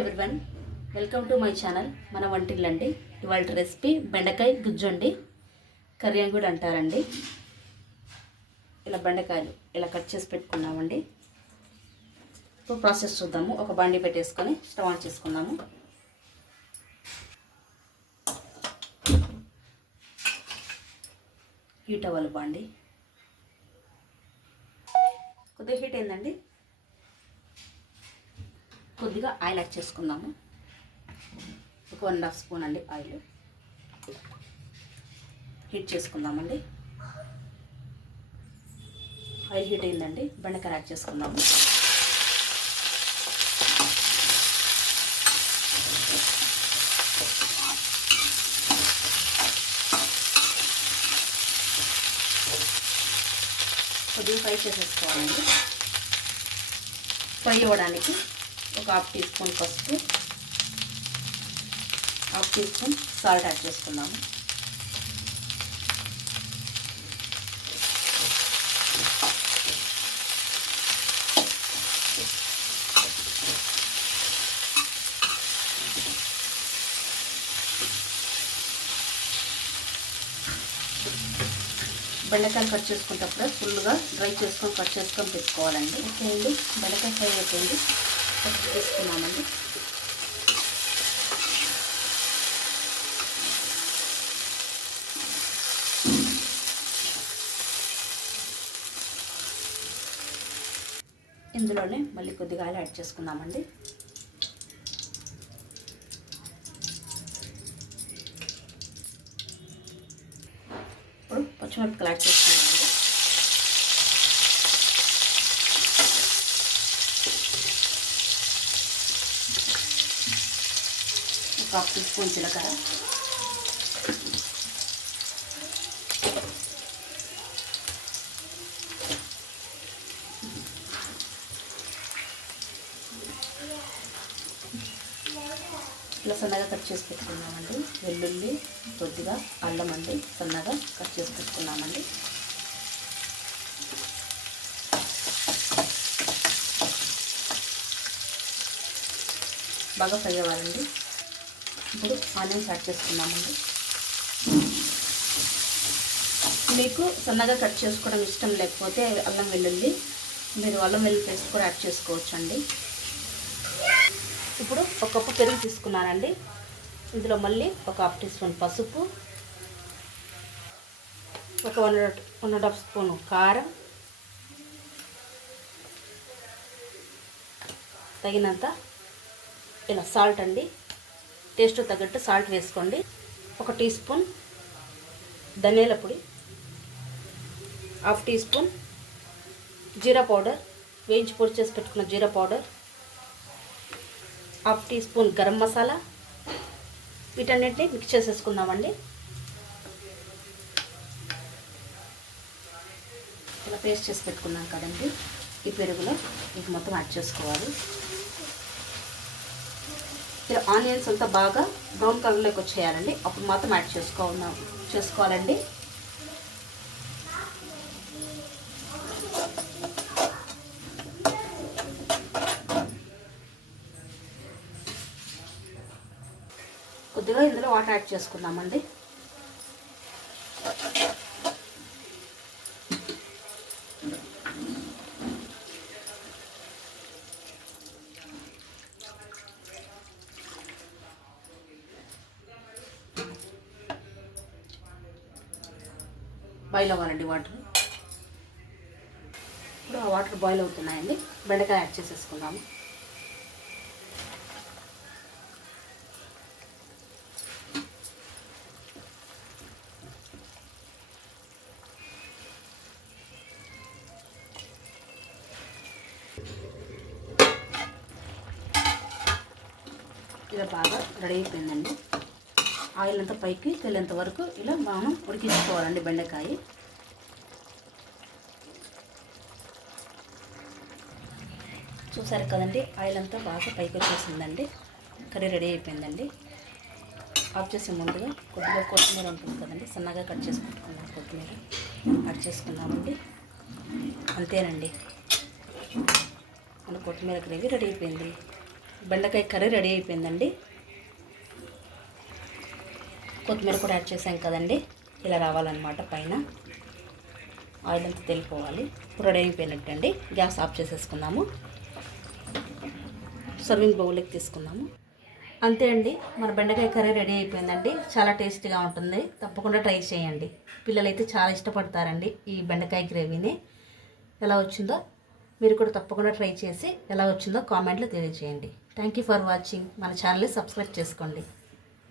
Everyone, welcome to my channel. మన వంటిల్లండి. ఇవాళ recipe బెండకాయ గుజ్జు అండి. కర్రీ అని కూడా అంటారండి. ఇలా బెండకాయలు ఇలా కట్ చేసి పెట్టుకున్నామండి. ఇప్పుడు ప్రాసెస్ చూద్దాము. ఒక బాండి పెట్టేసుకొని స్టవ్ ఆన్ చేసుకుందాము. హీట్ అవ్వాలి బాండి. కొద్దిగా హీట్ అయిందండి. కొద్దిగా ఆయిల్ యాడ్ చేసుకుందాము. ఒక 1.5 స్పూన్ అండి ఆయిల్ హీట్ చేసుకుందామండి. ఆయిల్ హీట్ అయిందండి. బెండకాయ యాడ్ చేసుకుందాము. కొద్దిగా ఫ్రై చేసేసుకోవాలండి. ఫ్రై అవ్వడానికి ఒక 1/2 టీ స్పూన్ పసుపు, 1/2 టీ స్పూన్ సాల్ట్ యాడ్ చేసుకున్నాము. బెండకాయలు కట్ చేసుకునేటప్పుడు ఫుల్గా డ్రై చేసుకొని కట్ చేసుకొని పెట్టుకోవాలండి. ఓకే అండి, బెండకాయ ఫ్రై అయిపోయింది. కట్ చేసుకున్నామండి. ఇందులోనే మళ్ళీ కొద్దిగా ఆయిల్ యాడ్ చేసుకుందామండి. ఇప్పుడు పచ్చిమిరపకాయలు యాడ్ చేసుకున్నామండి. ఒక 1/2 టీ స్పూన్ జీలకర్ర, ఇలా సన్నగా కట్ చేసి పెట్టుకున్నామండి. వెల్లుల్లి, కొద్దిగా అల్లం అండి సన్నగా కట్ చేసి పెట్టుకున్నామండి. బాగా ఫ్రై అవ్వాలండి. ఇప్పుడు ఆనియన్స్ యాడ్ చేసుకున్నామండి. మీకు సన్నగా కట్ చేసుకోవడం ఇష్టం లేకపోతే అల్లం వెల్లుల్లి మీరు అల్లం వెల్లుల్లి పేస్ట్ కూడా యాడ్ చేసుకోవచ్చండి. ఇప్పుడు ఒక కప్పు పెరుగు తీసుకున్నానండి. ఇందులో మళ్ళీ ఒక 1/2 టీ స్పూన్ పసుపు, ఒక 1.5 స్పూన్ కారం, తగినంత ఇలా సాల్ట్ అండి. టేస్ట్ తగ్గట్టు సాల్ట్ వేసుకోండి. 1 టీ స్పూన్ ధనియాల పొడి, 1/2 టీ స్పూన్ జీరా పౌడర్, వేయించి పొడి చేసి పెట్టుకున్న జీరా powder, 1/2 teaspoon garam masala. వీటన్నిటిని మిక్స్ చేసేసుకుందామండి. ఇలా పేస్ట్ చేసి పెట్టుకున్నాం కదండి. ఈ పెరుగులో ఇది మొత్తం యాడ్ చేసుకోవాలి. ఇలా ఆనియన్స్ అంతా బాగా బ్రౌన్ కలర్లోకి వచ్చేయాలండి. అప్పుడు మాత్రం యాడ్ చేసుకోవాలండి. కొద్దిగా ఇందులో వాటర్ యాడ్ చేసుకుందామండి. బాయిల్ అవ్వాలండి వాటర్. ఇప్పుడు ఆ వాటర్ బాయిల్ అవుతున్నాయండి. బెండకాయ యాడ్ చేసేసుకుందాము. ఇలా బాగా రెడీ అయిపోయిందండి. ఆయిల్ అంతా పైకి తేలేంత వరకు ఇలా మనం ఉడికించుకోవాలండి బెండకాయ. చూసారు కదండి, ఆయిల్ అంతా బాగా పైకి వచ్చేసిందండి. కర్రీ రెడీ అయిపోయిందండి. ఆఫ్ చేసే ముందుగా కొద్దిగా కొత్తిమీర ఉంటుంది కదండి, సన్నగా కట్ చేసి పెట్టుకున్నాం. కొత్తిమీర యాడ్ చేసుకున్నామండి. అంతేనండి, మన కొత్తిమీర గ్రేవీ రెడీ అయిపోయింది. బెండకాయ కర్రీ రెడీ అయిపోయిందండి. కొత్తిమీర కూడా యాడ్ చేసాం కదండి, ఇలా రావాలన్నమాట. పైన ఆయిల్ అంతా తెలిపోవాలి. రెడీ అయిపోయినట్టండి. గ్యాస్ ఆఫ్ చేసేసుకుందాము. సర్వింగ్ బౌల్కి తీసుకుందాము. అంతే అండి, మన బెండకాయ కర్రీ రెడీ అయిపోయిందండి. చాలా టేస్టీగా ఉంటుంది. తప్పకుండా ట్రై చేయండి. పిల్లలైతే చాలా ఇష్టపడతారండి ఈ బెండకాయ గ్రేవీని. ఎలా వచ్చిందో మీరు కూడా తప్పకుండా ట్రై చేసి ఎలా వచ్చిందో కామెంట్లో తెలియజేయండి. Thank you for watching. మన ఛానల్ని సబ్స్క్రైబ్ చేసుకోండి.